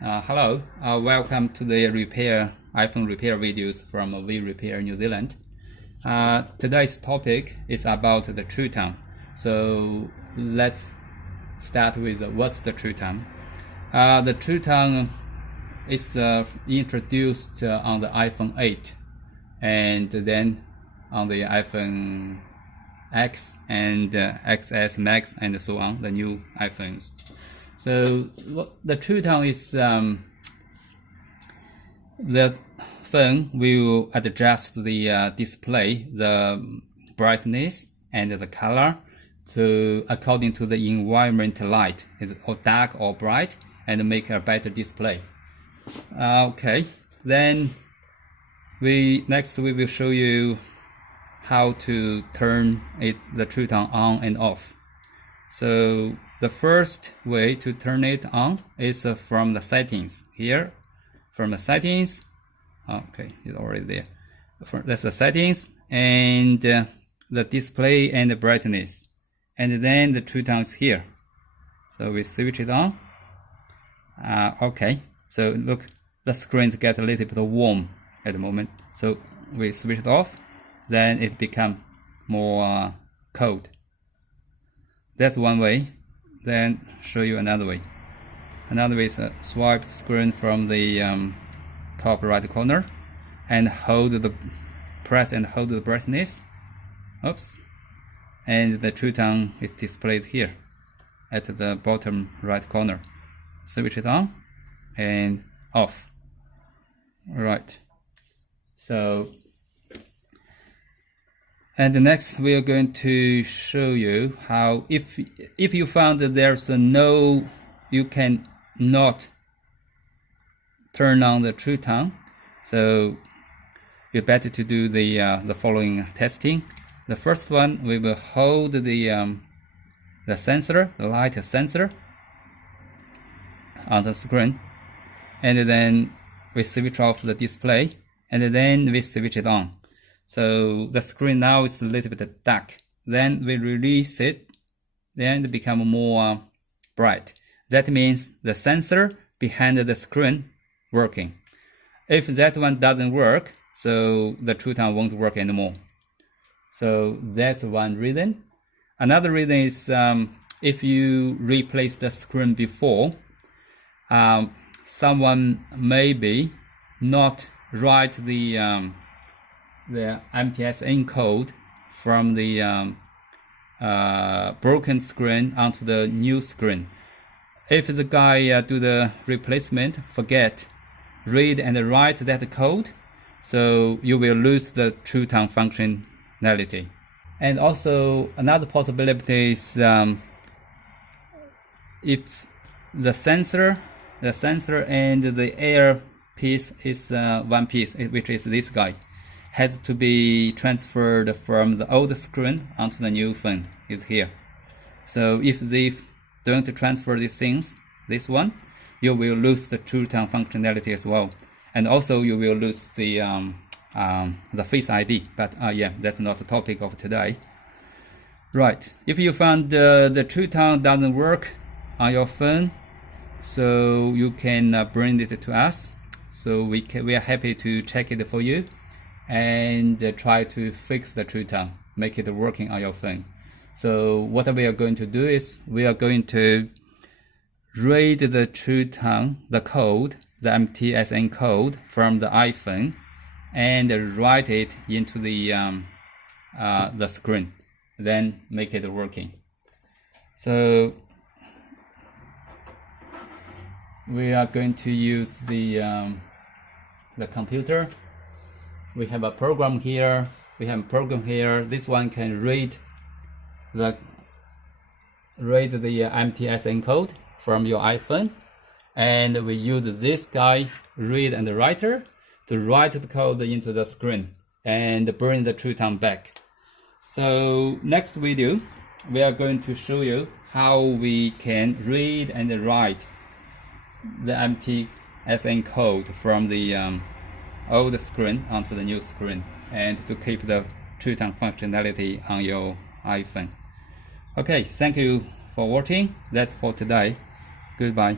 Hello, welcome to the iPhone repair videos from V Repair New Zealand. Today's topic is about the true tone. So let's start with what's the true tone. The true tone is introduced on the iPhone 8 and then on the iPhone X and XS Max and so on, the new iPhones. So the true tone is the phone will adjust the display, the brightness and the color according to the environment light, is or dark or bright, and make a better display. Okay, then we will show you how to turn the true tone on and off. So the first way to turn it on is from the settings. Here, from the settings, okay, it's already there. That's the settings and the display and the brightness, and then the true tone is here. So we switch it on. Okay, so look, the screens get a little bit warm at the moment. So we switch it off, then it becomes more cold. That's one way. Then show you another way. Another way is swipe the screen from the top right corner and press and hold the brightness. Oops. And the true tone is displayed here at the bottom right corner. Switch it on and off. Right. So, and next we are going to show you how if you found that there's you can not turn on the true tone, so you better to do the following testing. The first one, we will hold the sensor, the light sensor, on the screen, and then we switch off the display, and then we switch it on. So the screen now is a little bit dark. Then we release it, then it becomes more bright. That means the sensor behind the screen working. If that one doesn't work, so the true tone won't work anymore. So that's one reason. Another reason is if you replace the screen before, someone maybe not write the MtSN code from the broken screen onto the new screen. If the guy do the replacement, read and write that code, so you will lose the true tone functionality. And also another possibility is if the sensor and the air piece is one piece, which is this guy, has to be transferred from the old screen onto the new phone is here. So if they don't transfer these things, this one, you will lose the true tone functionality as well, and also you will lose the Face ID. But yeah, that's not the topic of today. Right, if you found the true tone doesn't work on your phone, so you can bring it to us. So we are happy to check it for you and try to fix the true tone, make it working on your phone. So what we are going to do is we are going to read the true tone, the code, the MtSN code from the iPhone, and write it into the screen, then make it working. So we are going to use the computer. We have a program here. This one can read the MtSN code from your iPhone, and we use this guy, read and writer, to write the code into the screen and bring the true tone back. So next video, we are going to show you how we can read and write the MtSN code from the old screen onto the new screen, and to keep the true tone functionality on your iPhone. Okay, thank you for watching. That's for today. Goodbye.